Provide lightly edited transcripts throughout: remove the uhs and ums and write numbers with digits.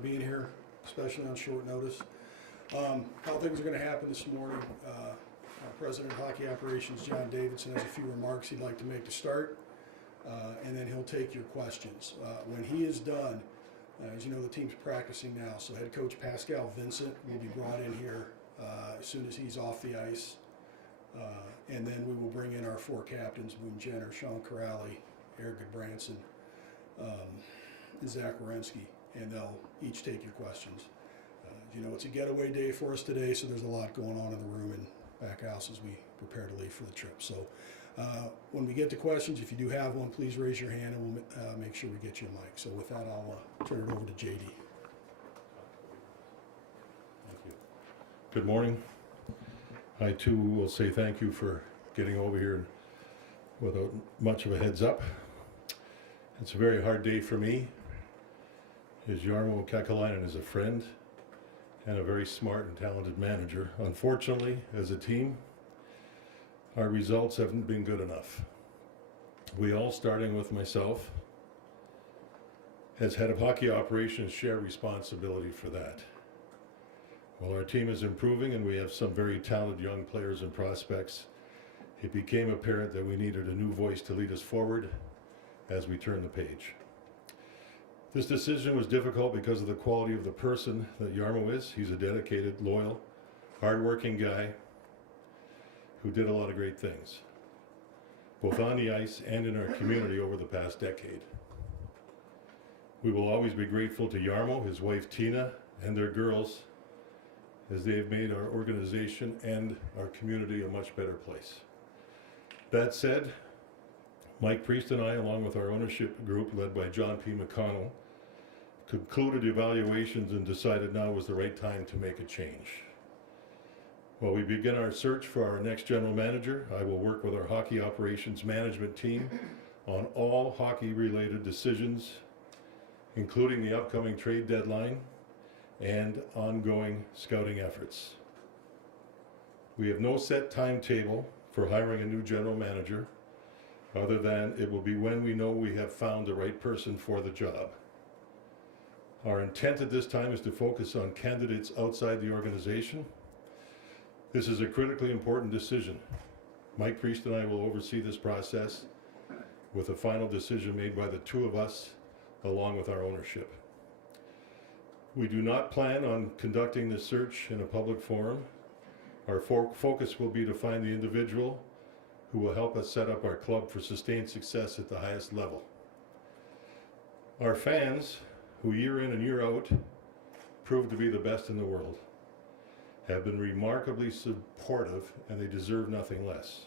being here, especially on short notice. How things are going to happen this morning. President of Hockey Operations, John Davidson, has a few remarks he'd like to make to start, and then he'll take your questions. When he is done, as you know, the team's practicing now, so head coach Pascal Vincent will be brought in here as soon as he's off the ice. And then we will bring in our four captains, Boone Jenner, Sean Corrali, Eric Goodbranson, and Zach Wierenski, and they'll each take your questions. You know, it's a getaway day for us today, so there's a lot going on in the room and back house as we prepare to leave for the trip. So when we get to questions, if you do have one, please raise your hand and we'll make sure we get you a mic. So with that, I'll turn it over to JD. Thank you. Good morning. I too will say thank you for getting over here without much of a heads up. It's a very hard day for me, as Jarmo Kekalainen is a friend and a very smart and talented manager. Unfortunately, as a team, our results haven't been good enough. We all, starting with myself, as head of hockey operations, share responsibility for that. While our team is improving and we have some very talented young players and prospects, it became apparent that we needed a new voice to lead us forward as we turn the page. This decision was difficult because of the quality of the person that Jarmo is. He's a dedicated, loyal, hardworking guy who did a lot of great things, both on the ice and in our community over the past decade. We will always be grateful to Jarmo, his wife Tina, and their girls, as they have made our organization and our community a much better place. That said, Mike Priest and I, along with our ownership group led by John P. McConnell, concluded evaluations and decided now was the right time to make a change. While we begin our search for our next general manager, I will work with our hockey operations management team on all hockey-related decisions, including the upcoming trade deadline and ongoing scouting efforts. We have no set timetable for hiring a new general manager, other than it will be when we know we have found the right person for the job. Our intent at this time is to focus on candidates outside the organization. This is a critically important decision. Mike Priest and I will oversee this process with a final decision made by the two of us, along with our ownership. We do not plan on conducting this search in a public forum. Our focus will be to find the individual who will help us set up our club for sustained success at the highest level. Our fans, who year in and year out prove to be the best in the world, have been remarkably supportive, and they deserve nothing less.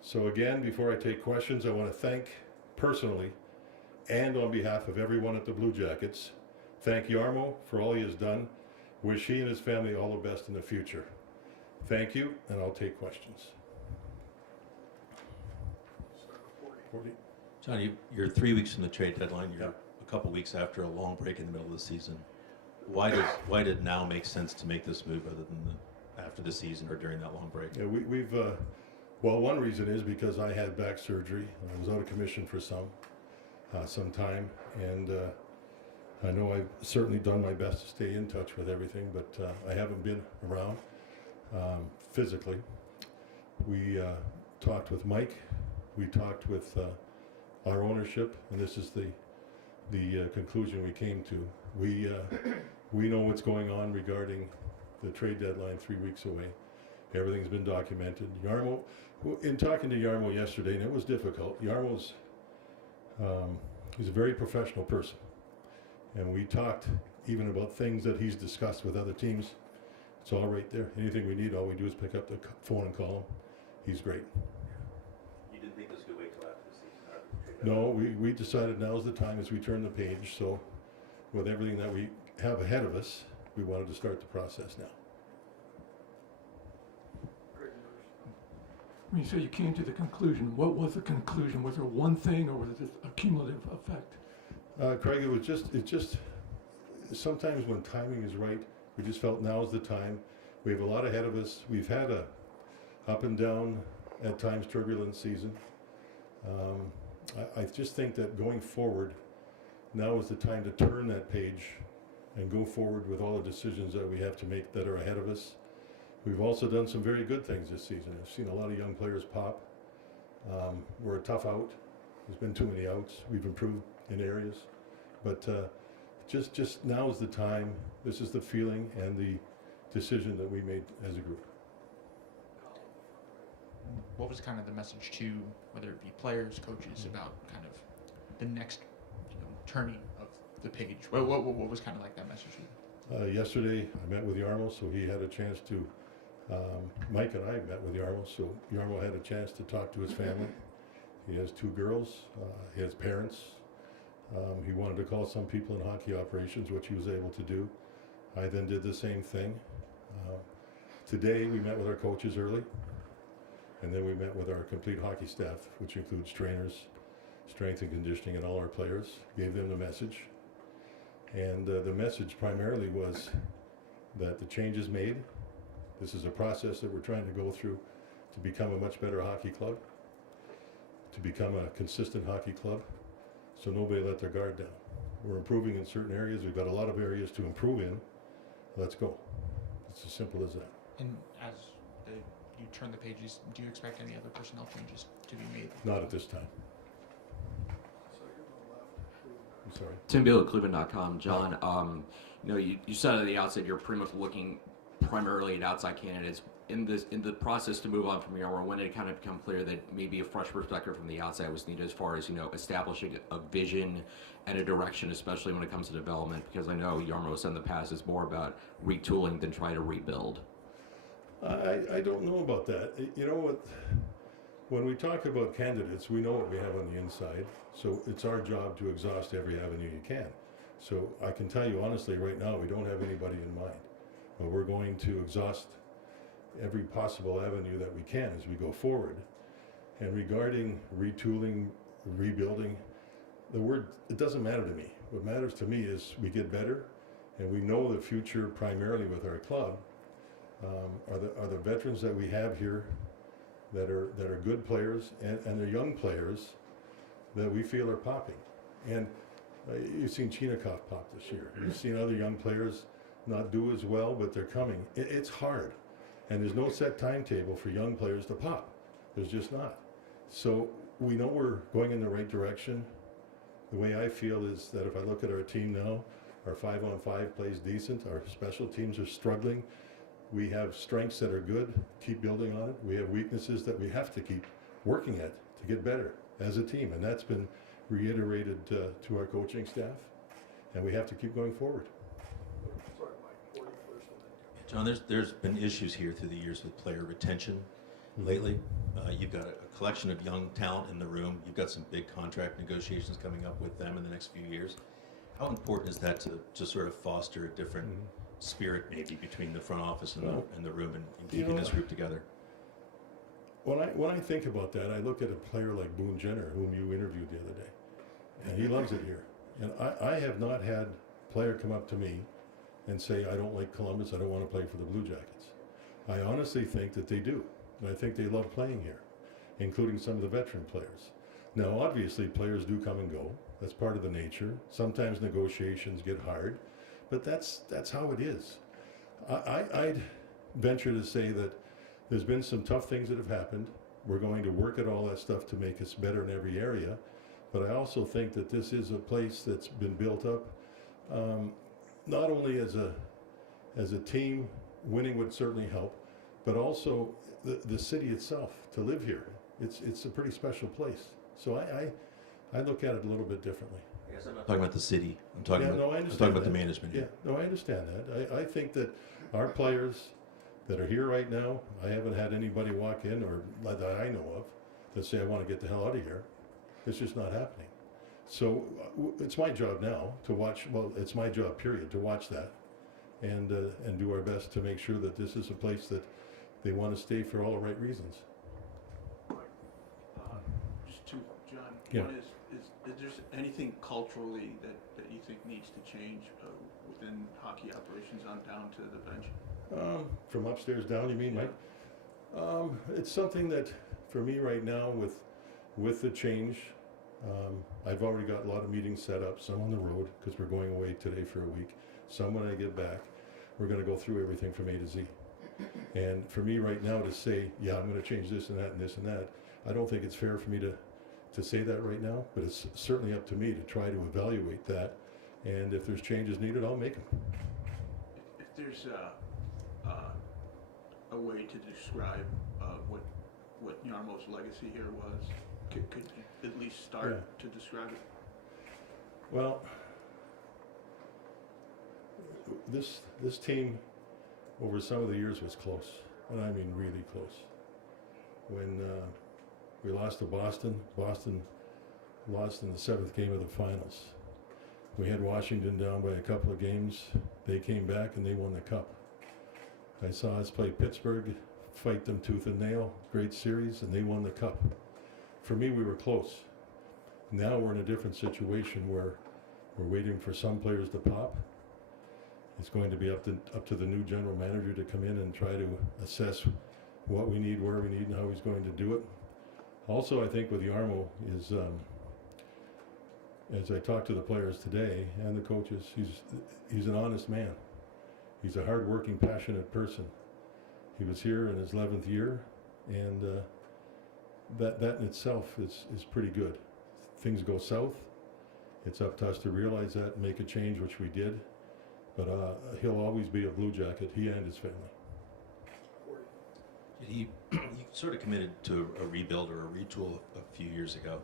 So again, before I take questions, I want to thank personally and on behalf of everyone at the Blue Jackets, thank Jarmo for all he has done. Wish he and his family all the best in the future. Thank you, and I'll take questions. 40. John, you're 3 weeks from the trade deadline. You're a couple weeks after a long break in the middle of the season. Why did now make sense to make this move rather than after the season or during that long break? Yeah, we've well, one reason is because I had back surgery. I was out of commission for some time, and I know I've certainly done my best to stay in touch with everything, but I haven't been around physically. We talked with Mike. We talked with our ownership, and this is the conclusion we came to. We know what's going on regarding the trade deadline 3 weeks away. Everything's been documented. Jarmo, in talking to Jarmo yesterday, and it was difficult, Jarmo's he's a very professional person. And we talked even about things that he's discussed with other teams. It's all right there. Anything we need, all we do is pick up the phone and call him. He's great. You didn't think this could wait till after the season? No, we decided now's the time as we turn the page. So with everything that we have ahead of us, we wanted to start the process now. When you say you came to the conclusion, what was the conclusion? Was there one thing, or was it a cumulative effect? Craig, it just sometimes when timing is right, we just felt now is the time. We have a lot ahead of us. We've had a up and down, at times turbulent season. I just think that going forward, now is the time to turn that page and go forward with all the decisions that we have to make that are ahead of us. We've also done some very good things this season. I've seen a lot of young players pop. We're a tough out. There's been too many outs. We've improved in areas. But just now is the time. This is the feeling and the decision that we made as a group. What was kind of the message to, whether it be players, coaches, about kind of the next turning of the page? What was kind of like that message to you? Yesterday, I met with Jarmo, so he had a chance to, Mike and I met with Jarmo, so Jarmo had a chance to talk to his family. He has 2 girls, he has parents. He wanted to call some people in hockey operations, which he was able to do. I then did the same thing. Today, we met with our coaches early, and then we met with our complete hockey staff, which includes trainers, strength and conditioning, and all our players, gave them the message. And the message primarily was that the change is made. This is a process that we're trying to go through to become a much better hockey club, to become a consistent hockey club, so nobody let their guard down. We're improving in certain areas. We've got a lot of areas to improve in. Let's go. It's as simple as that. And as you turn the pages, do you expect any other personnel changes to be made? Not at this time. I'm sorry. Tim Beal at Cleveland.com. John, you said at the outset you're pretty much looking primarily at outside candidates. In the process to move on from Jarmo, when did it kind of become clear that maybe a fresh perspective from the outside was needed as far as establishing a vision and a direction, especially when it comes to development? Because I know Jarmo said in the past it's more about retooling than trying to rebuild. I don't know about that. You know what? When we talk about candidates, we know what we have on the inside. So it's our job to exhaust every avenue you can. So I can tell you honestly, right now, we don't have anybody in mind. But we're going to exhaust every possible avenue that we can as we go forward. And regarding retooling, rebuilding, it doesn't matter to me. What matters to me is we get better, and we know the future primarily with our club are the veterans that we have here that are good players and they're young players that we feel are popping. And you've seen Chinikov pop this year. You've seen other young players not do as well, but they're coming. It's hard. And there's no set timetable for young players to pop. There's just not. So we know we're going in the right direction. The way I feel is that if I look at our team now, our 5-on-5 plays decent. Our special teams are struggling. We have strengths that are good. Keep building on it. We have weaknesses that we have to keep working at to get better as a team. And that's been reiterated to our coaching staff. And we have to keep going forward. John, there's been issues here through the years with player retention lately. You've got a collection of young talent in the room. You've got some big contract negotiations coming up with them in the next few years. How important is that to sort of foster a different spirit maybe between the front office and the room and keeping this group together? When I think about that, I look at a player like Boone Jenner, whom you interviewed the other day, and he loves it here. And I have not had a player come up to me and say, I don't like Columbus, I don't want to play for the Blue Jackets. I honestly think that they do. And I think they love playing here, including some of the veteran players. Now, obviously, players do come and go. That's part of the nature. Sometimes negotiations get hard, but that's how it is. I'd venture to say that there's been some tough things that have happened. We're going to work at all that stuff to make us better in every area. But I also think that this is a place that's been built up, not only as a team, winning would certainly help, but also the city itself, to live here. It's a pretty special place. So I look at it a little bit differently. I guess I'm not talking about the city. I'm talking about the management here. Yeah, no, I understand that. I think that our players that are here right now, I haven't had anybody walk in or that I know of that say, I want to get the hell out of here. It's just not happening. So it's my job now to watch, it's my job, period, to watch that and do our best to make sure that this is a place that they want to stay for all the right reasons. Just two, John. Yeah. One is there anything culturally that you think needs to change within hockey operations on down to the bench? From upstairs down, you mean, Mike? It's something that, for me right now, with the change, I've already got a lot of meetings set up, some on the road, because we're going away today for a week. Some when I get back. We're going to go through everything from A to Z. And for me right now to say, yeah, I'm going to change this and that and this and that, I don't think it's fair for me to say that right now, but it's certainly up to me to try to evaluate that. And if there's changes needed, I'll make them. If there's a way to describe what Jarmo's legacy here was, could you at least start to describe it? Well, this team over some of the years was close, and I mean really close. When we lost to Boston lost in the 7th game of the finals. We had Washington down by a couple of games. They came back and they won the cup. I saw us play Pittsburgh, fight them tooth and nail, great series, and they won the cup. For me, we were close. Now we're in a different situation where we're waiting for some players to pop. It's going to be up to the new general manager to come in and try to assess what we need, where we need, and how he's going to do it. Also, I think with Jarmo is, as I talk to the players today and the coaches, he's an honest man. He's a hard-working, passionate person. He was here in his 11th year, and that in itself is pretty good. Things go south. It's up to us to realize that and make a change, which we did. But he'll always be a Blue Jacket, he and his family. He sort of committed to a rebuild or a retool a few years ago.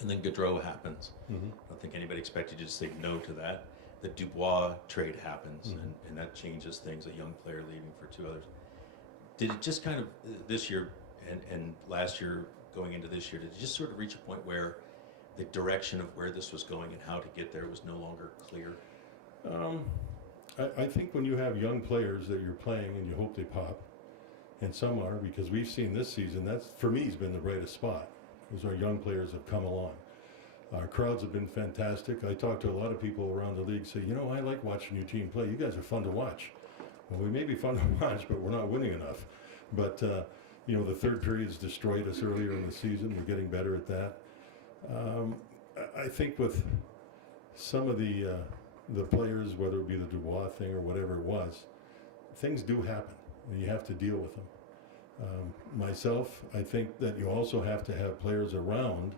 And then Gaudreau happens. Mm-hmm. I don't think anybody expected you to say no to that. The Dubois trade happens, Mm-hmm. and that changes things, a young player leaving for 2 others. Did it just kind of, this year and last year going into this year, did it just sort of reach a point where the direction of where this was going and how to get there was no longer clear? I think when you have young players that you're playing and you hope they pop, and some are, because we've seen this season, that's for me has been the brightest spot, is our young players have come along. Our crowds have been fantastic. I talk to a lot of people around the league, say, you know, I like watching your team play. You guys are fun to watch. Well, we may be fun to watch, but we're not winning enough. But, you know, the third period's destroyed us earlier in the season. We're getting better at that. I think with some of the players, whether it be the Dubois thing or whatever it was, things do happen, and you have to deal with them. Myself, I think that you also have to have players around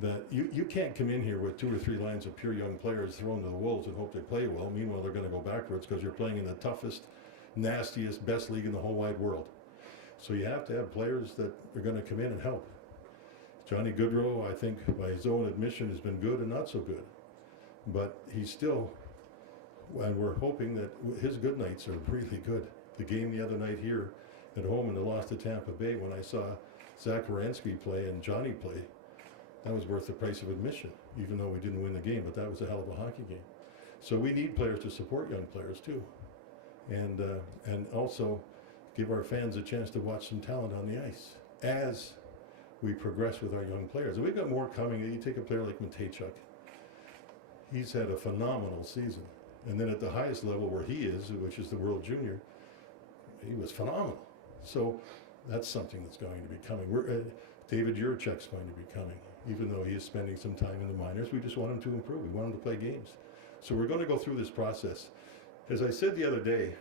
that you can't come in here with 2 or 3 lines of pure young players thrown to the wolves and hope they play well. Meanwhile, they're going to go backwards because you're playing in the toughest, nastiest, best league in the whole wide world. So you have to have players that are going to come in and help. Johnny Gaudreau, I think, by his own admission, has been good and not so good. But he's still, and we're hoping that his good nights are really good. The game the other night here at home in the loss to Tampa Bay, when I saw Zach Wierenski play and Johnny play, that was worth the price of admission, even though we didn't win the game, but that was a hell of a hockey game. So we need players to support young players too. And also give our fans a chance to watch some talent on the ice as we progress with our young players. And we've got more coming. You take a player like Matejchuk. He's had a phenomenal season. And then at the highest level where he is, which is the World Junior, he was phenomenal. So that's something that's going to be coming. David Juracek's going to be coming. Even though he is spending some time in the minors, we just want him to improve. We want him to play games. So we're going to go through this process. As I said the other day,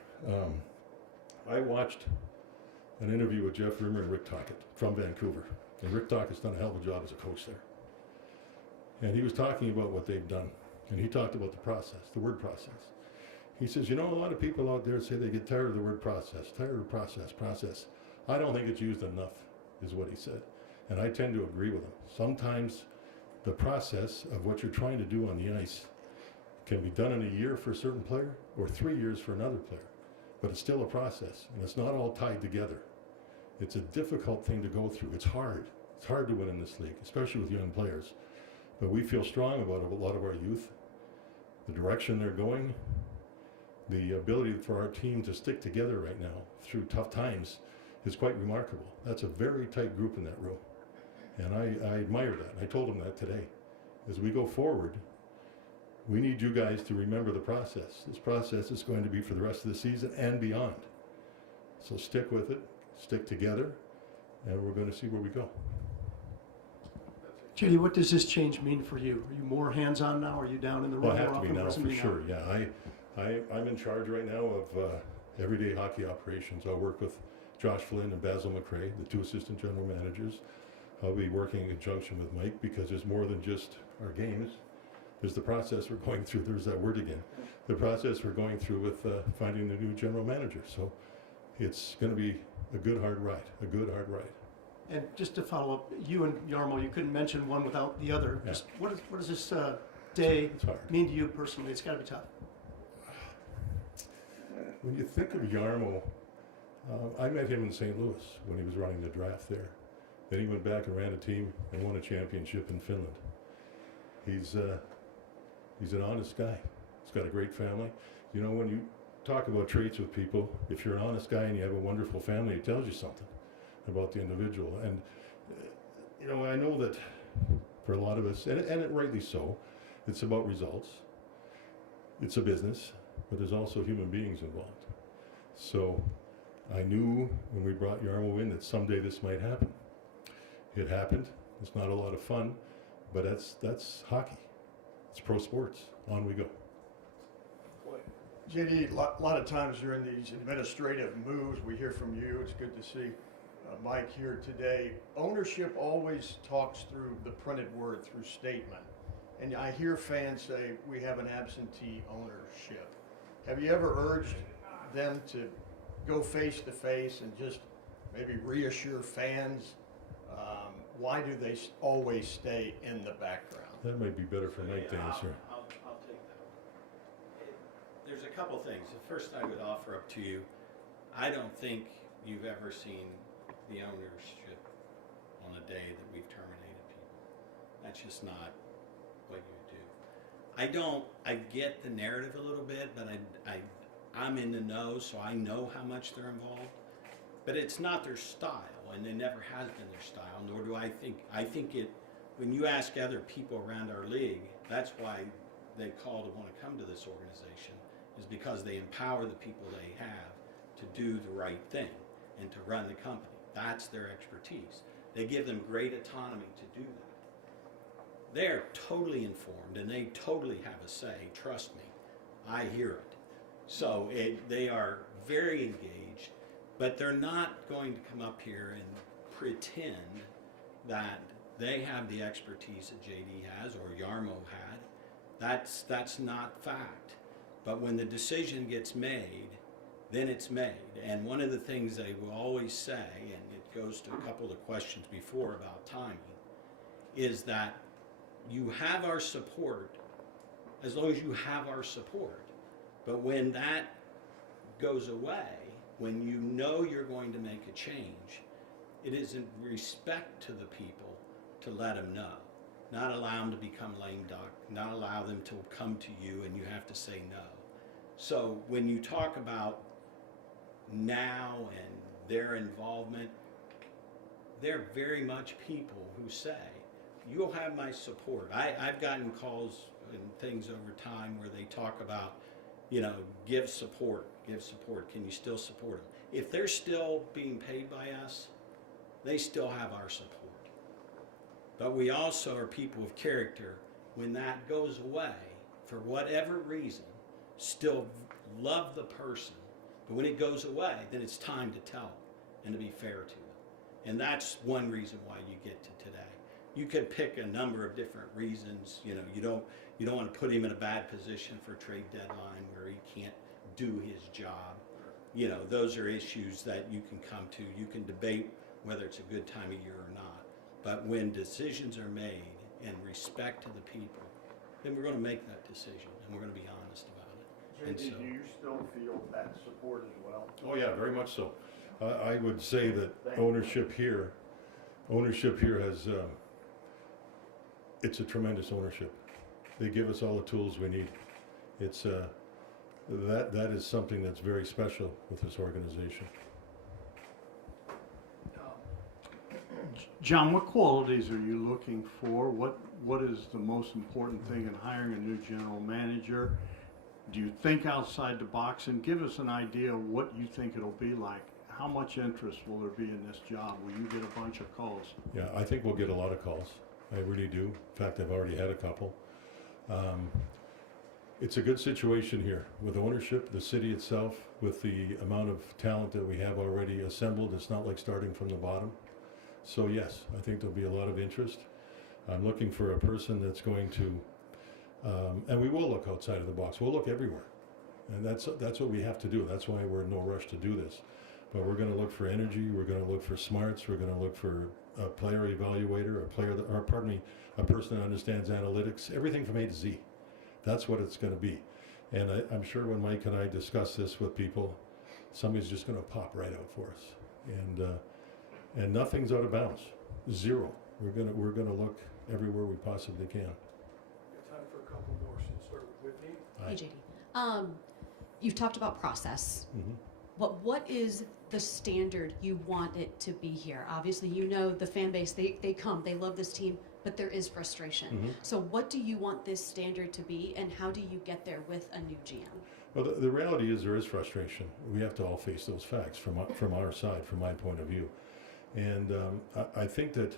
I watched an interview with Jeff Rimmer and Rick Tocchet from Vancouver. And Rick Tockett's done a hell of a job as a coach there. And he was talking about what they've done. And he talked about the process, the word process. He says, you know, a lot of people out there say they get tired of the word process, tired of process. I don't think it's used enough, is what he said. And I tend to agree with him. Sometimes the process of what you're trying to do on the ice can be done in a year for a certain player or 3 years for another player. But it's still a process, and it's not all tied together. It's a difficult thing to go through. It's hard. It's hard to win in this league, especially with young players. But we feel strong about a lot of our youth, the direction they're going, the ability for our team to stick together right now through tough times is quite remarkable. That's a very tight group in that room. And I admire that. I told him that today. As we go forward, we need you guys to remember the process. This process is going to be for the rest of the season and beyond. So stick with it, stick together, and we're going to see where we go. JD, what does this change mean for you? Are you more hands-on now? Are you down in the room Well, I have more to be often? now What does it for mean now? sure. Yeah, I'm in charge right now of everyday hockey operations. I'll work with Josh Flynn and Basil McRae, the 2 assistant general managers. I'll be working in conjunction with Mike because there's more than just our games. There's the process we're going through. There's that word again. The process we're going through with finding the new general manager. So it's going to be a good hard ride. A good hard ride. And just to follow up, you and Jarmo, you couldn't mention one without the other. Yeah. Just what does this day It's hard. mean to you personally? It's got to be tough. When you think of Jarmo, I met him in St. Louis when he was running the draft there. Then he went back and ran a team and won a championship in Finland. He's an honest guy. He's got a great family. You know, when you talk about traits with people, if you're an honest guy and you have a wonderful family, it tells you something about the individual. And you know, I know that for a lot of us, and it rightly so, it's about results. It's a business, but there's also human beings involved. So I knew when we brought Jarmo in that someday this might happen. It happened. It's not a lot of fun, but that's hockey. It's pro sports. On we go. JD, a lot of times during these administrative moves, we hear from you. It's good to see Mike here today. Ownership always talks through the printed word, through statement. And I hear fans say, we have an absentee ownership. Have you ever urged them to go face to face and just maybe reassure fans? Why do they always stay in the background? That might be better for Mike to answer. I'll take that. There's a couple things. The first I would offer up to you, I don't think you've ever seen the ownership on a day that we've terminated people. That's just not what you do. I get the narrative a little bit, but I'm in the know, so I know how much they're involved. But it's not their style, and it never has been their style, nor do I think it, when you ask other people around our league, that's why they call to want to come to this organization, is because they empower the people they have to do the right thing and to run the company. That's their expertise. They give them great autonomy to do that. They're totally informed and they totally have a say, trust me. I hear it. So they are very engaged, but they're not going to come up here and pretend that they have the expertise that JD has or Jarmo had. That's not fact. But when the decision gets made, then it's made. And one of the things they will always say, and it goes to a couple of the questions before about timing, is that you have our support as long as you have our support. But when that goes away, when you know you're going to make a change, it is in respect to the people to let them know. Not allow them to become lame duck, not allow them to come to you and you have to say no. So when you talk about now and their involvement, they're very much people who say, you'll have my support. I've gotten calls and things over time where they talk about, you know, give support, can you still support them? If they're still being paid by us, they still have our support. But we also are people of character. When that goes away, for whatever reason, still love the person. But when it goes away, then it's time to tell them and to be fair to them. And that's one reason why you get to today. You could pick a number of different reasons. You know, you don't want to put him in a bad position for trade deadline where he can't do his job. You know, those are issues that you can come to. You can debate whether it's a good time of year or not. But when decisions are made in respect to the people, then we're going to make that decision and we're going to be honest about it. JD, do you still feel that support as well? Oh yeah, very much so. I would say that ownership here has, it's a tremendous ownership. They give us all the tools we need. It's that is something that's very special with this organization. John, what qualities are you looking for? What is the most important thing in hiring a new general manager? Do you think outside the box? And give us an idea of what you think it'll be like. How much interest will there be in this job? Will you get a bunch of calls? Yeah, I think we'll get a lot of calls. I really do. In fact, I've already had a couple. It's a good situation here with ownership, the city itself, with the amount of talent that we have already assembled. It's not like starting from the bottom. So yes, I think there'll be a lot of interest. I'm looking for a person that's going to, and we will look outside of the box. We'll look everywhere. And that's what we have to do. That's why we're in no rush to do this. But we're going to look for energy. We're going to look for smarts. We're going to look for a player evaluator, a person that understands analytics, everything from A to Z. That's what it's going to be. And I'm sure when Mike and I discuss this with people, somebody's just going to pop right out for us. And nothing's out of bounds. Zero. We're going to look everywhere we possibly can. We have time for a couple more, so we'll start with Whitney. Hey, JD. You've talked about process. Mm-hmm. But what is the standard you want it to be here? Obviously, you know the fan base, they come, they love this team, but there is frustration. Mm-hmm. So what do you want this standard to be, and how do you get there with a new GM? Well, the reality is there is frustration. We have to all face those facts from our side, from my point of view. And I think that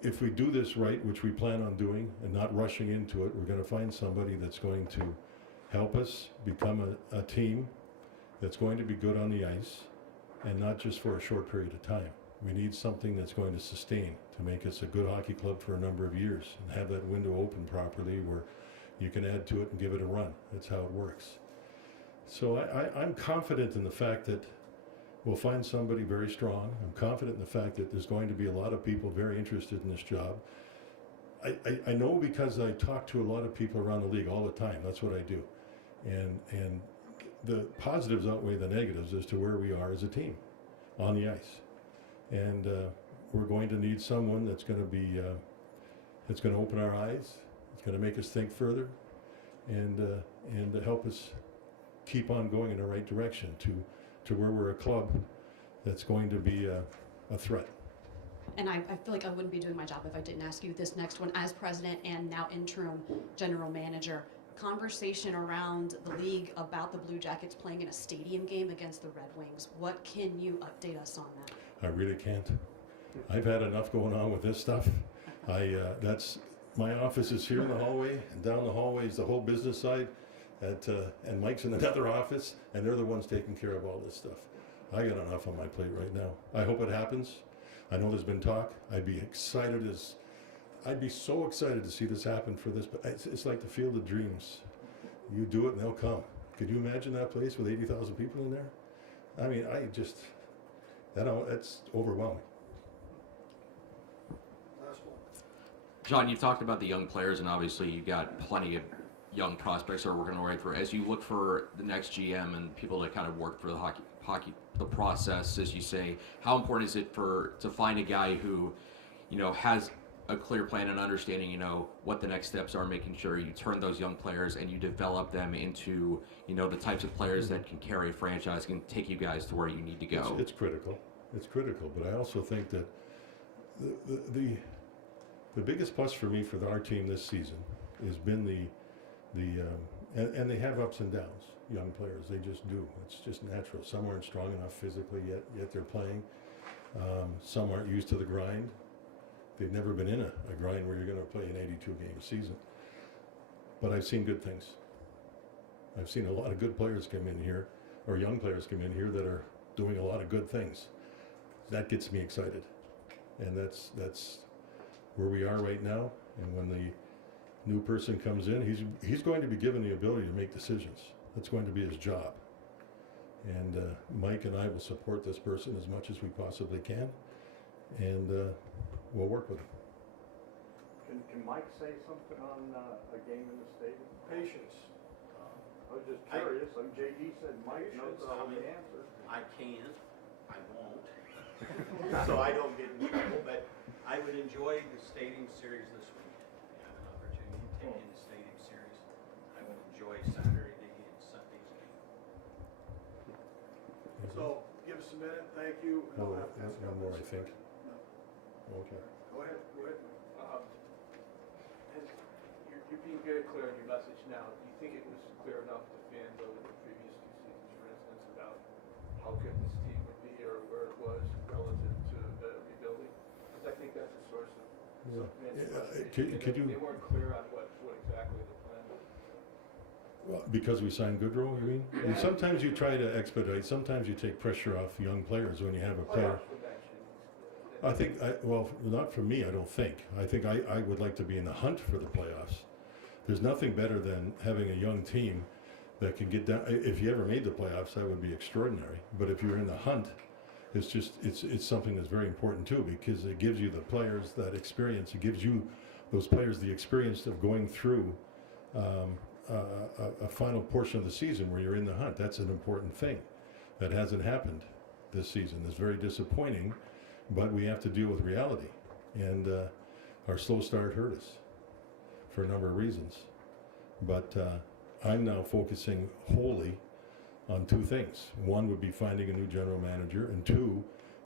if we do this right, which we plan on doing, and not rushing into it, we're going to find somebody that's going to help us become a team that's going to be good on the ice, and not just for a short period of time. We need something that's going to sustain, to make us a good hockey club for a number of years, and have that window open properly where you can add to it and give it a run. That's how it works. So I'm confident in the fact that we'll find somebody very strong. I'm confident in the fact that there's going to be a lot of people very interested in this job. I know because I talk to a lot of people around the league all the time. That's what I do. And the positives outweigh the negatives as to where we are as a team on the ice. And we're going to need someone that's going to be, that's going to open our eyes. It's going to make us think further, and to help us keep on going in the right direction to where we're a club that's going to be a threat. And I feel like I wouldn't be doing my job if I didn't ask you this next one. As president and now interim general manager, conversation around the league about the Blue Jackets playing in a stadium game against the Red Wings. What can you update us on that? I really can't. I've had enough going on with this stuff. That's my office is here in the hallway, and down the hallway is the whole business side, and Mike's in another office, and they're the ones taking care of all this stuff. I got enough on my plate right now. I hope it happens. I know there's been talk. I'd be so excited to see this happen for this, but it's like the field of dreams. You do it and they'll come. Could you imagine that place with 80,000 people in there? I mean, that's overwhelming. Last one. John, you've talked about the young players, and obviously you've got plenty of young prospects that are working right for. As you look for the next GM and people that kind of work for the hockey, the process, as you say, how important is it to find a guy who, has a clear plan and understanding, what the next steps are, making sure you turn those young players and you develop them into, the types of players that can carry a franchise, can take you guys to where you need to go. It's critical. It's critical, but I also think that the biggest plus for me for our team this season has been and they have ups and downs. Young players, they just do. It's just natural. Some aren't strong enough physically yet they're playing. Some aren't used to the grind. They've never been in a grind where you're going to play an 82-game season. But I've seen good things. I've seen a lot of good players come in here, or young players come in here that are doing a lot of good things. That gets me excited. And that's where we are right now. And when the new person comes in, he's going to be given the ability to make decisions. That's going to be his job. And Mike and I will support this person as much as we possibly can. And we'll work with him. Can Mike say something on a game in the stadium? Patience. I was just curious. JD said Mike knows all the answers. I can, I won't, so I don't get in trouble, but I would enjoy the stadium series this weekend. I have an opportunity to take in the stadium series. I would enjoy Saturday and Sunday's game. So, give us a minute, thank you. and I'll have to ask No more, I others. think. No. Okay. Go ahead. You're being very clear in your message now. Do you think it was clear enough to fans over the previous 2 seasons, for instance, about how good this team would be or where it was relative to the rebuilding? Because I think that's a source of Could you? They weren't clear on what exactly the plan was. Well, because we signed Goodrow, you mean? And sometimes you try to expedite. Sometimes you take pressure off young players when you have a player. I think, well, not for me, I don't think. I think I would like to be in the hunt for the playoffs. There's nothing better than having a young team that can get down. If you ever made the playoffs, that would be extraordinary. But if you're in the hunt, it's something that's very important too, because it gives you the players that experience. It gives you, those players, the experience of going through a final portion of the season where you're in the hunt. That's an important thing. That hasn't happened this season. It's very disappointing, but we have to deal with reality. And our slow start hurt us for a number of reasons. But I'm now focusing wholly on two things. One would be finding a new general manager, and two,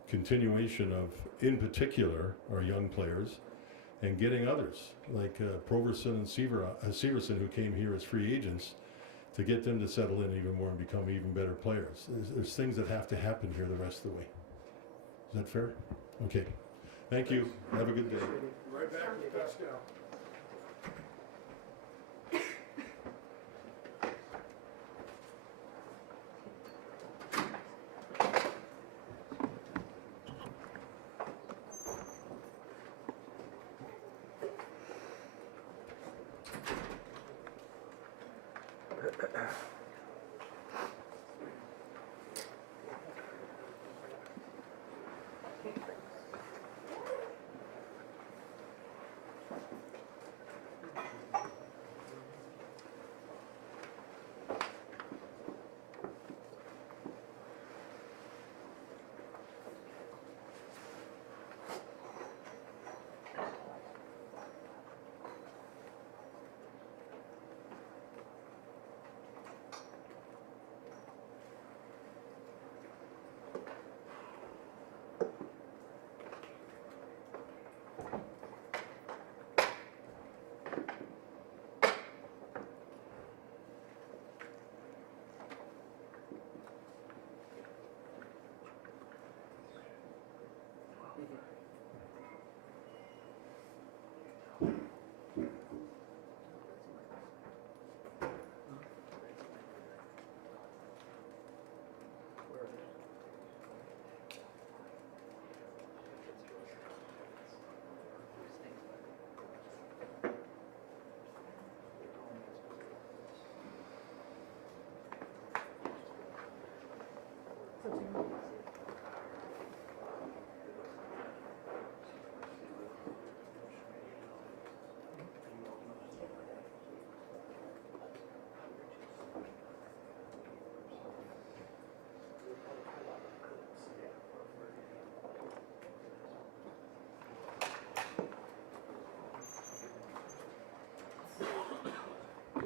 continuation of, in particular, our young players, and getting others like Proverson and Severson, who came here as free agents, to get them to settle in even more and become even better players. There's things that have to happen here the rest of the way. Is that fair? Okay. Thank you. Have a good day. Right back with Pascal.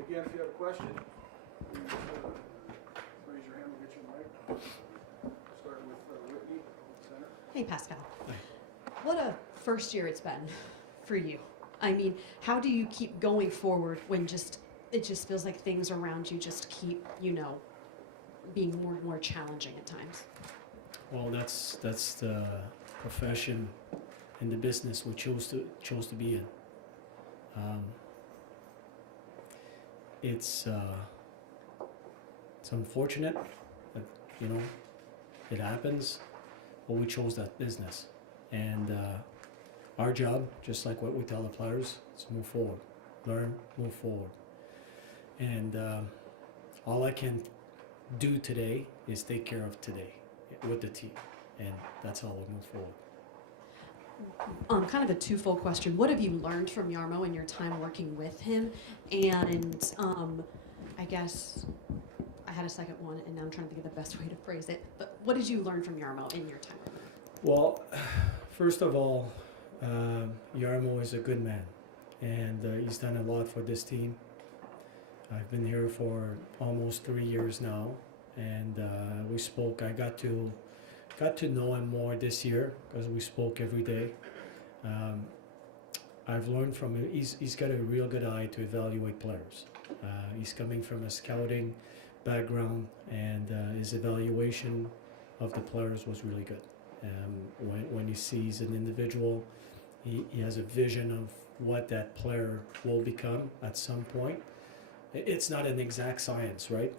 Again, if you have a question, raise your hand, we'll get you a mic. Start with Whitney, center. Hey, Pascal. What a first year it's been for you. I mean, how do you keep going forward when it just feels like things around you just keep, being more and more challenging at times? Well, that's the profession and the business we chose to be in. It's unfortunate, but it happens. But we chose that business, and our job, just like what we tell the players, is to move forward, learn, move forward. And all I can do today is take care of today with the team, and that's how we move forward. Kind of a twofold question. What have you learned from Jarmo in your time working with him? And I guess I had a second one, and now I'm trying to think of the best way to phrase it. But what did you learn from Jarmo in your time with him? Well, first of all, Jarmo is a good man, and he's done a lot for this team. I've been here for almost 3 years now, and we spoke. I got to know him more this year because we spoke every day. I've learned from him. He's got a real good eye to evaluate players. He's coming from a scouting background, and his evaluation of the players was really good. When he sees an individual, he has a vision of what that player will become at some point. It's not an exact science, right?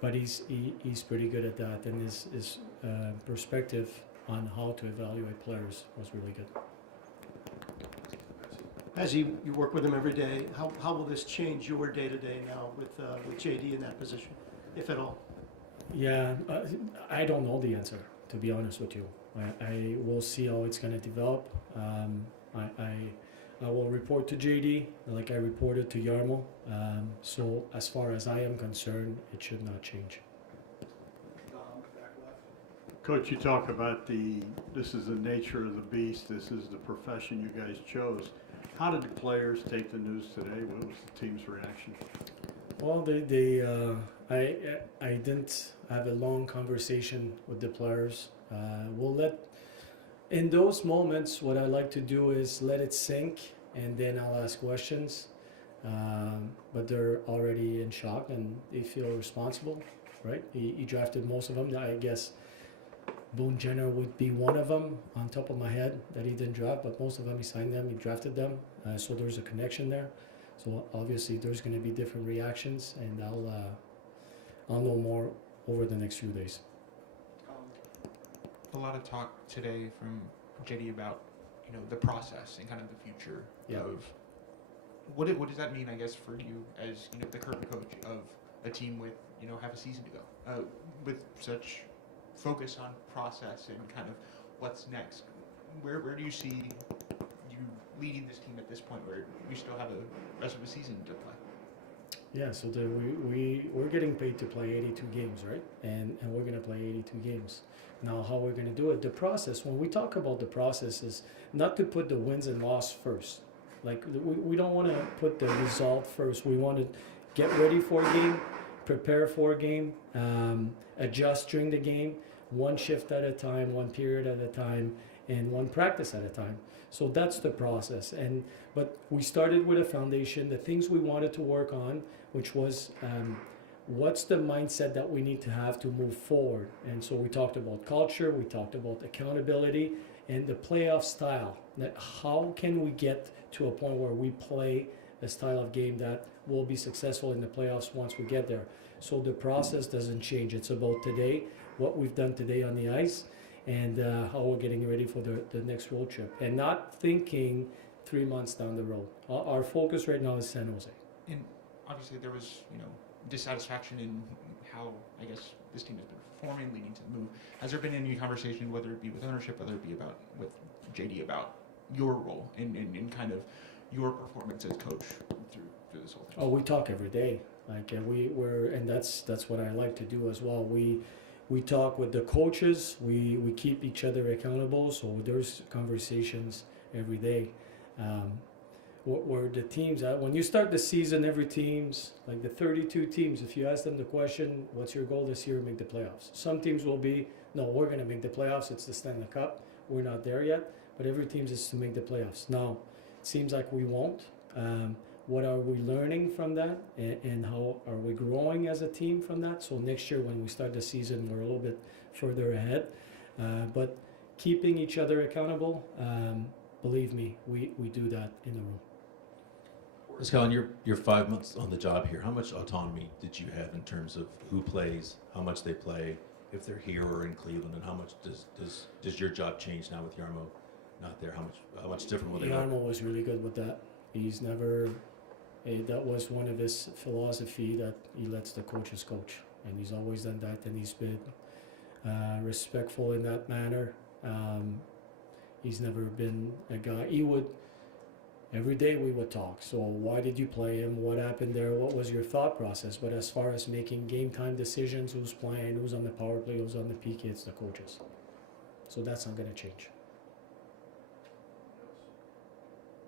But he's pretty good at that, and his perspective on how to evaluate players was really good. As you work with him every day, how will this change your day-to-day now with JD in that position, if at all? Yeah, I don't know the answer, to be honest with you. I will see how it's going to develop. I will report to JD like I reported to Jarmo. So as far as I am concerned, it should not change. Coach, you talk about this is the nature of the beast, this is the profession you guys chose. How did the players take the news today? What was the team's reaction? Well, I didn't have a long conversation with the players. In those moments, what I like to do is let it sink, and then I'll ask questions. But they're already in shock, and they feel responsible, right? He drafted most of them. I guess Boone Jenner would be one of them on top of my head that he didn't draft, but most of them he signed them, he drafted them. So there's a connection there. So obviously there's going to be different reactions, and I'll know more over the next few days. A lot of talk today from JD about the process and kind of the future of what does that mean, I guess, for you as the current coach of a team with half a season to go, with such focus on process and kind of what's next. Where do you see you leading this team at this point, where we still have a rest of the season to play? Yeah, so we're getting paid to play 82 games, right? And we're going to play 82 games. Now, how we're going to do it, the process, when we talk about the process, is not to put the wins and loss first. Like, we don't want to put the result first. We want to get ready for a game, prepare for a game, adjust during the game, one shift at a time, one period at a time, and one practice at a time. So that's the process. But we started with a foundation, the things we wanted to work on, which was what's the mindset that we need to have to move forward. And so we talked about culture, we talked about accountability, and the playoff style. How can we get to a point where we play a style of game that will be successful in the playoffs once we get there? So the process doesn't change. It's about today, what we've done today on the ice, and how we're getting ready for the next road trip. And not thinking 3 months down the road. Our focus right now is San Jose. And obviously there was, dissatisfaction in how, I guess, this team has been performing leading to the move. Has there been any conversation, whether it be with ownership, whether it be with JD, about your role in kind of your performance as coach through this whole thing? Oh, we talk every day. Like we're and that's what I like to do as well. We talk with the coaches. We keep each other accountable. So there's conversations every day. Where the teams at, when you start the season, every team's like the 32 teams. If you ask them the question, "What's your goal this year?" Make the playoffs. Some teams will be, "No, we're going to make the playoffs. It's the Stanley Cup. We're not there yet." But every team is to make the playoffs. Now, it seems like we won't. What are we learning from that, and how are we growing as a team from that? So next year when we start the season, we're a little bit further ahead. But keeping each other accountable, believe me, we do that in the room. Pascal, in your 5 months on the job here, how much autonomy did you have in terms of who plays, how much they play, if they're here or in Cleveland, and how much does your job change now with Jarmo not there? How much different will they be? Jarmo was really good with that. He's never. That was one of his philosophy, that he lets the coaches coach, and he's always done that, and he's been respectful in that manner. He's never been a guy. Every day we would talk. So why did you play him? What happened there? What was your thought process? But as far as making game time decisions, who's playing, who's on the power play, who's on the PK, it's the coaches. So that's not going to change.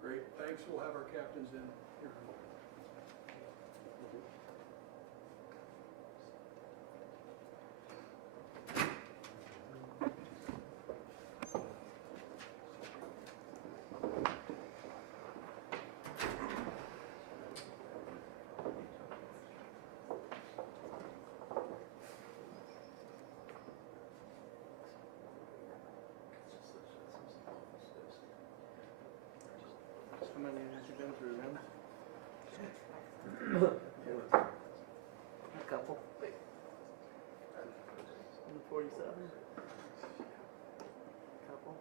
Great, thanks. We'll have our captains in here. 47. Couple.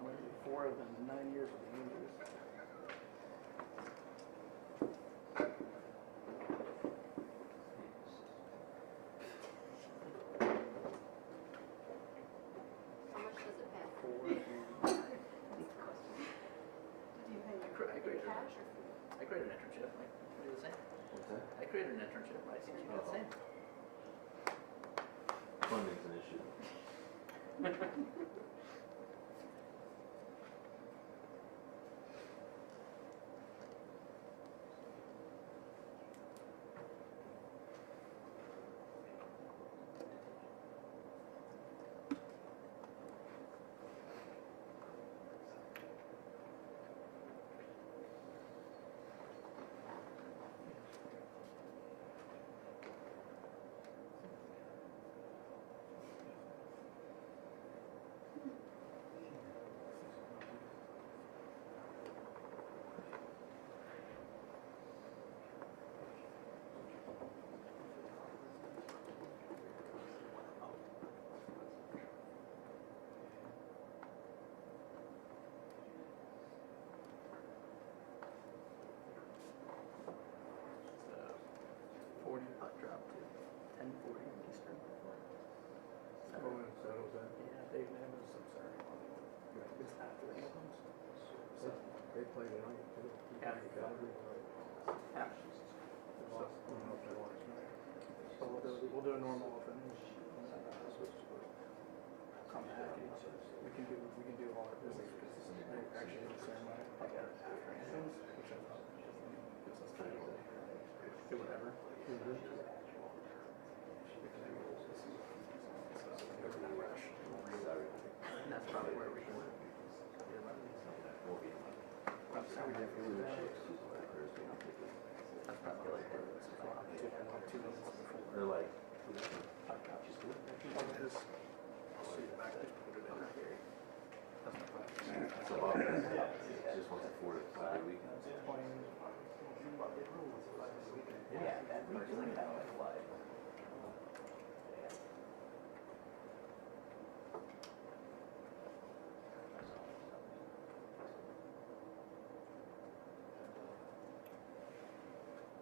Only 4 of them, 9 years with the Angels. How much does it pay? 4 and Did you pay I graded cash or I created an internship. Like, we do the same. I created an internship. I see you do the same. Funding's an issue. It's 40 puck drop to 10:40 Eastern. Yeah, Dave Namath is sorry. It's after the Albums. So They play tonight too. yeah. Yeah. So we'll do a normal open. Come back and we can do all our business because they actually do the ceremony like after anthems, which I thought gives us time to do whatever. And that's probably where we can. That's probably like where it's 2 minutes before. They're like, it's a lot. Just wants to afford it every week. Yeah, that personally kind of like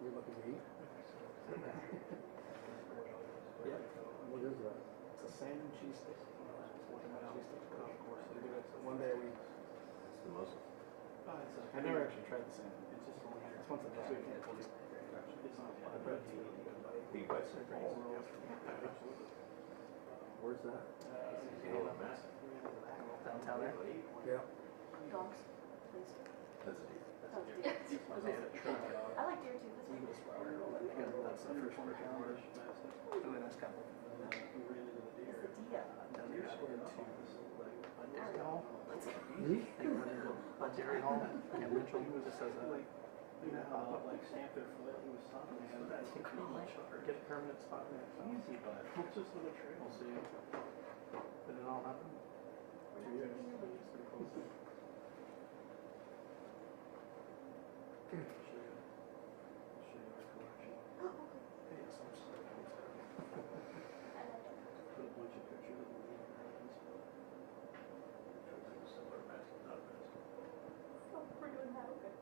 You're looking to eat? yeah. What is that? It's a salmon cheese stick. Of course, they do it one day a week. It's the most. I've never actually tried the salmon. It's just it's once a day. It's not the bread. Big bites. Where's that? Downtown there. Yeah. dogs, please? That's a deal. Oh, yeah. I like deer too. That's Eagles flower and all that. Because that's the first work hour. Really nice couple. It's the deer. Then they're just going to Dairy Hall. They run into a Dairy Hall in Mitchell. Just as a like stamp their foot. He was stopping. I think or get a permanent spot there. Easy, but it's just with a trail. We'll see. Did it all happen? 2 years. It's pretty close. Oh, okay. Yes, I'm sorry. Put a bunch of pictures of the Oh, we're doing that, okay.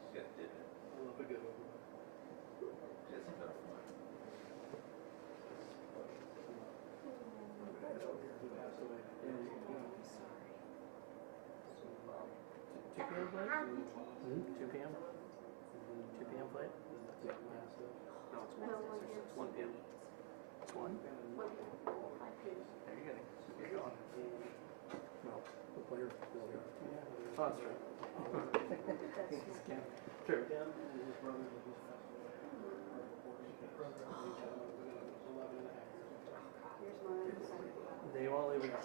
She's got dip in. I love a good one. She has some better for mine. Yeah, you can do it. 2 p.m. flight? 2 p.m. 2 p.m. flight? Yeah. No, it's Wednesday. It's 1 p.m. It's 1? There you go. You're going. No, the players still there. Oh, that's true. True. Him and his brother did this festival. Brother, 11 and a half years. Here's mine. They won't leave it.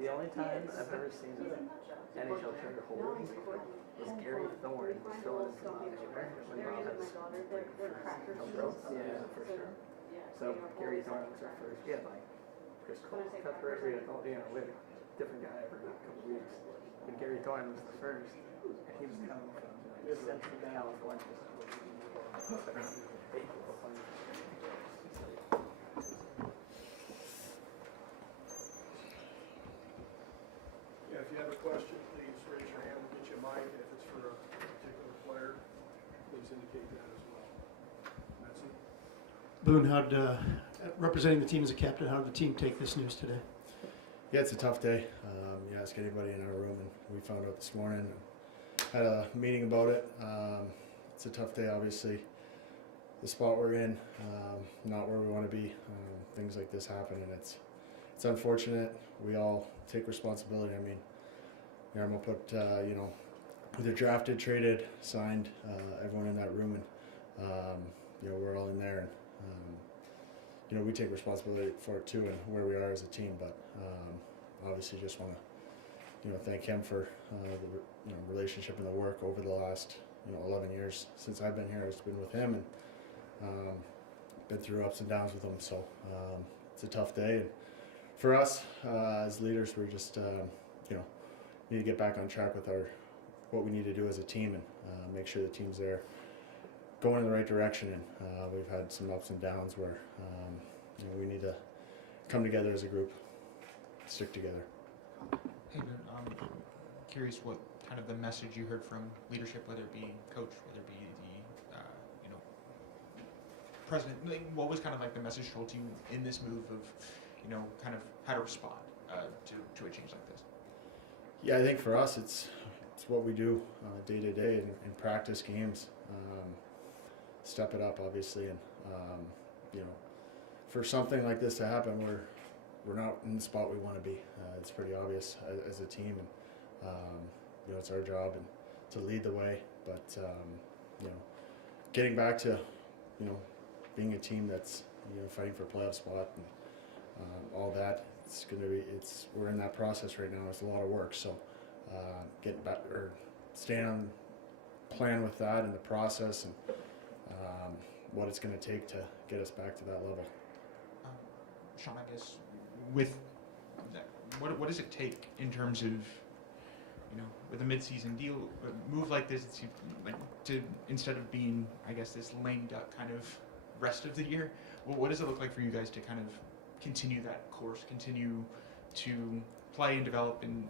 The only time I've ever seen an NHL player hold was Gary Thorne filling in for Bob Jr. when Bob had his health problems. Yeah, for sure. So Gary Thorne was our first. We had like Chris Cuthbert. We had, we had a different guy every couple of weeks. But Gary Thorne was the first, and he was coming from Central California. Yeah, if you have a question, please raise your hand, we'll get you a mic, and if it's for a particular player, please indicate that as well. That's it. Boone, representing the team as a captain, how did the team take this news today? Yeah, it's a tough day. You ask anybody in our room, and we found out this morning. Had a meeting about it. It's a tough day, obviously. The spot we're in, not where we want to be. Things like this happen, and it's unfortunate. We all take responsibility. I mean, Jarmo put, whether drafted, traded, signed, everyone in that room, and we're all in there, and we take responsibility for it too, and where we are as a team. But obviously, just want to thank him for the relationship and the work over the last 11 years since I've been here. It's been with him, and been through ups and downs with him. So it's a tough day, and for us as leaders, we're just need to get back on track with what we need to do as a team, and make sure the team's there going in the right direction. And we've had some ups and downs where we need to come together as a group, stick together. Hey, I'm curious what kind of the message you heard from leadership, whether it be coach, whether it be the president. Like, what was kind of like the message told to you in this move of kind of how to respond to a change like this? Yeah, I think for us, it's what we do day to day in practice games. Step it up, obviously, and for something like this to happen, we're not in the spot we want to be. It's pretty obvious as a team, and it's our job and to lead the way. But getting back to being a team that's fighting for a playoff spot and all that, we're in that process right now. It's a lot of work. So getting back or staying on plan with that and the process and what it's going to take to get us back to that level. Sean, I guess with that, what does it take in terms of with a mid-season deal, a move like this, to instead of being, I guess, this lame duck kind of rest of the year, what does it look like for you guys to kind of continue that course, continue to play and develop, and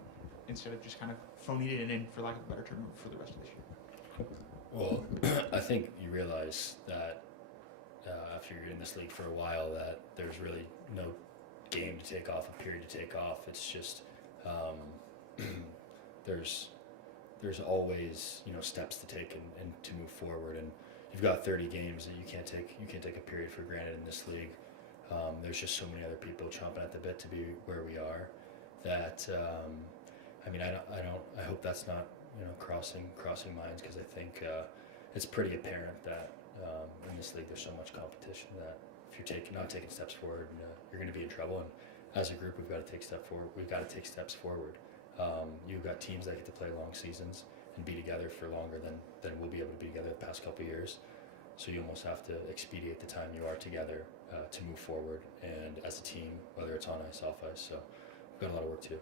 instead of just kind of phoning it in, for lack of a better term, for the rest of this year? Well, I think you realize that after you're in this league for a while, that there's really no game to take off, a period to take off. It's just there's always steps to take and to move forward. And you've got 30 games that you can't take a period for granted in this league. There's just so many other people chomping at the bit to be where we are. That I hope that's not crossing minds, because I think it's pretty apparent that in this league there's so much competition that if you're not taking steps forward, you're going to be in trouble. And as a group, we've got to take steps forward. You've got teams that get to play long seasons and be together for longer than we'll be able to be together the past couple of years. So you almost have to expedite the time you are together to move forward, and as a team, whether it's on ice, off ice. So we've got a lot of work to do.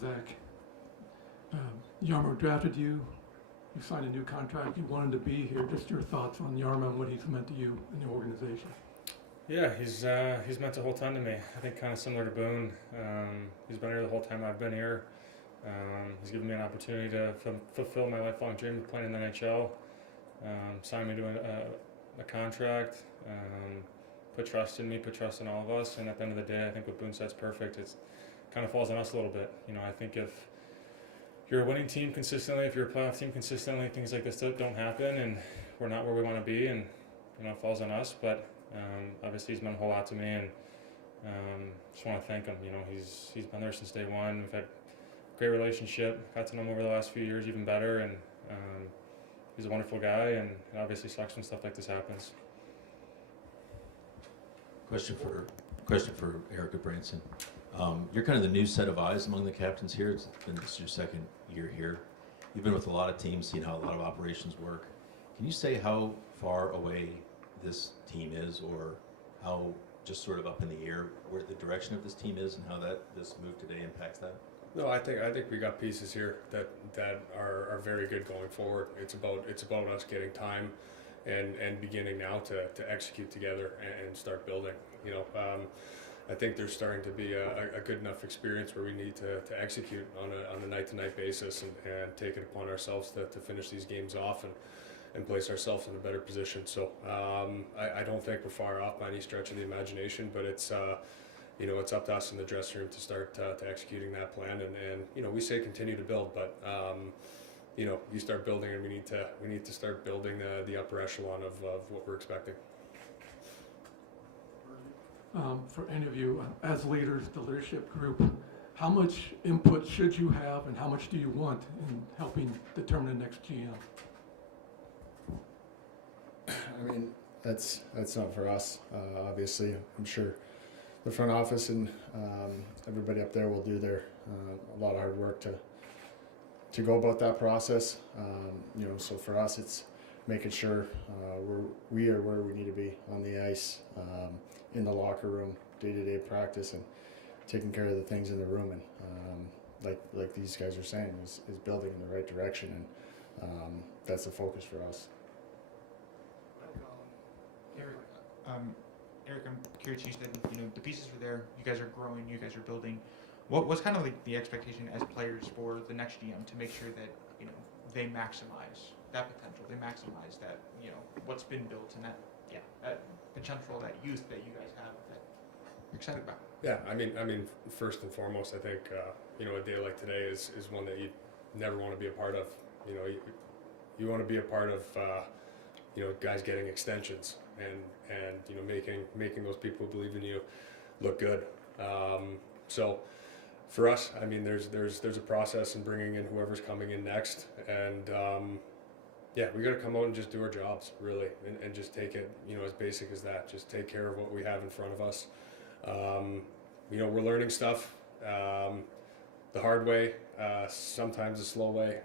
Zach, Jarmo drafted you. You signed a new contract. You wanted to be here. Just your thoughts on Jarmo and what he's meant to you and the organization. Yeah, he's meant a whole ton to me. I think kind of similar to Boone. He's been here the whole time I've been here. He's given me an opportunity to fulfill my lifelong dream of playing in the NHL. Signed me to a contract. Put trust in me, put trust in all of us. And at the end of the day, I think what Boone said's perfect. It kind of falls on us a little bit. I think if you're a winning team consistently, if you're a playoff team consistently, things like this don't happen, and we're not where we want to be, and it falls on us. But obviously he's meant a whole lot to me, and just want to thank him. He's been there since day one. We've had a great relationship. Got to know him over the last few years even better, and he's a wonderful guy, and it obviously sucks when stuff like this happens. Question for Erica Branson. You're kind of the new set of eyes among the captains here. This is your second year here. You've been with a lot of teams, seen how a lot of operations work. Can you say how far away this team is, or how just sort of up in the air where the direction of this team is, and how this move today impacts that? No, I think we got pieces here that are very good going forward. It's about us getting time and beginning now to execute together and start building. You know, I think there's starting to be a good enough experience where we need to execute on a night-to-night basis and take it upon ourselves to finish these games off and place ourselves in a better position. So I don't think we're far off by any stretch of the imagination, but it's you know, it's up to us in the dressing room to start to executing that plan. And you know, we say continue to build, but you know, you start building, and we need to start building the upper echelon of what we're expecting. For any of you, as leaders, the leadership group, how much input should you have, and how much do you want in helping determine the next GM? I mean, that's not for us. Obviously, I'm sure the front office and everybody up there will do their a lot of hard work to go about that process. You know, so for us, it's making sure we are where we need to be on the ice, in the locker room, day-to-day practice, and taking care of the things in the room. And like these guys are saying, is building in the right direction, and that's the focus for us. Eric, I'm curious. You said, you know, the pieces are there. You guys are growing. You guys are building. What's kind of like the expectation as players for the next GM to make sure that, you know, they maximize that potential, they maximize that, you know, what's been built, and that potential, that youth that you guys have that you're excited about? Yeah, I mean, first and foremost, I think you know, a day like today is one that you never want to be a part of. You know, you want to be a part of you know, guys getting extensions and you know, making those people who believe in you look good. So for us, I mean, there's a process in bringing in whoever's coming in next, and yeah, we got to come out and just do our jobs, really, and just take it, you know, as basic as that. Just take care of what we have in front of us. You know, we're learning stuff the hard way, sometimes the slow way,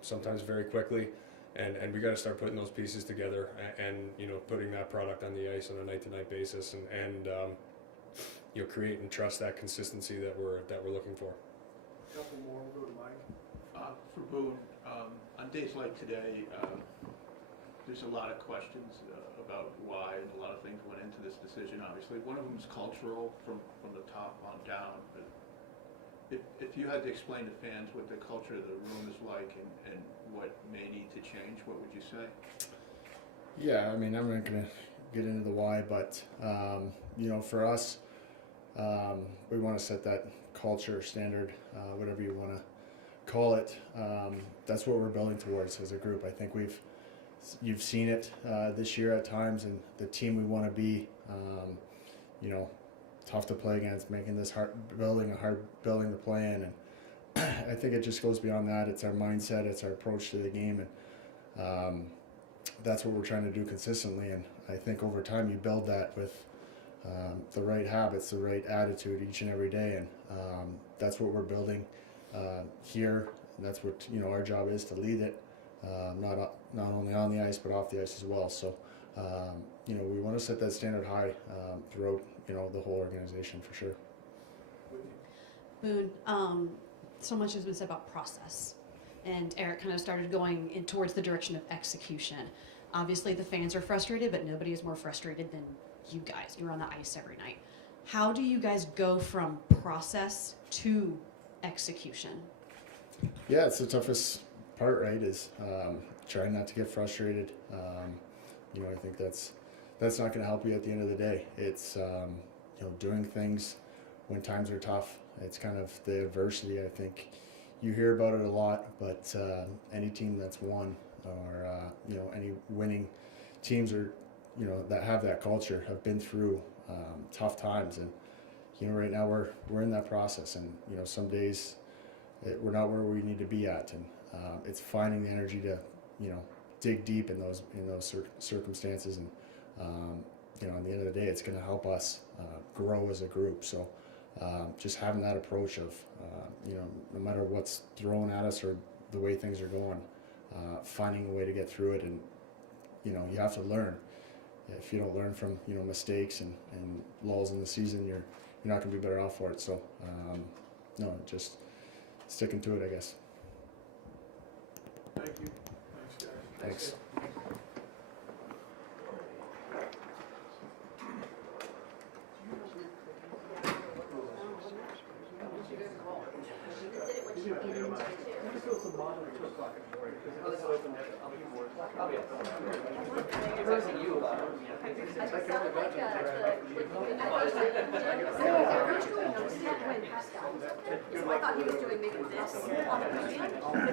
sometimes very quickly, and we got to start putting those pieces together and you know, putting that product on the ice on a night-to-night basis, and you know, create and trust that consistency that we're looking for. A couple more. We'll go to Mike. For Boone, on days like today, there's a lot of questions about why, and a lot of things went into this decision. Obviously, one of them is cultural, from the top on down. But if you had to explain to fans what the culture of the room is like and what may need to change, what would you say? Yeah, I mean, I'm not going to get into the why, but you know, for us, we want to set that culture standard, whatever you want to call it. That's what we're building towards as a group. I think you've seen it this year at times, and the team we want to be. You know, tough to play against, making this hard, building the plan, and I think it just goes beyond that. It's our mindset, it's our approach to the game, and that's what we're trying to do consistently. And I think over time you build that with the right habits, the right attitude each and every day, and that's what we're building here. And that's what, you know, our job is, to lead it, not only on the ice but off the ice as well. So you know, we want to set that standard high throughout, you know, the whole organization for sure. Boone, so much has been said about process, and Eric kind of started going in towards the direction of execution. Obviously, the fans are frustrated, but nobody is more frustrated than you guys. You're on the ice every night. How do you guys go from process to execution? Yeah, it's the toughest part, right? Is trying not to get frustrated. You know, I think that's not going to help you at the end of the day. It's you know, doing things when times are tough. It's kind of the adversity. I think you hear about it a lot, but any team that's won, or you know, any winning teams, are, you know, that have that culture, have been through tough times. And you know, right now we're in that process, and you know, some days we're not where we need to be at, and it's finding the energy to, you know, dig deep in those circumstances, and you know, at the end of the day, it's going to help us grow as a group. So just having that approach of you know, no matter what's thrown at us or the way things are going, finding a way to get through it. And you know, you have to learn. If you don't learn from, you know, mistakes and lulls in the season, you're not going to be better off for it. So no, just sticking to it, I guess. Thank you. Thanks, guys. Thanks. I thought he was doing maybe this on the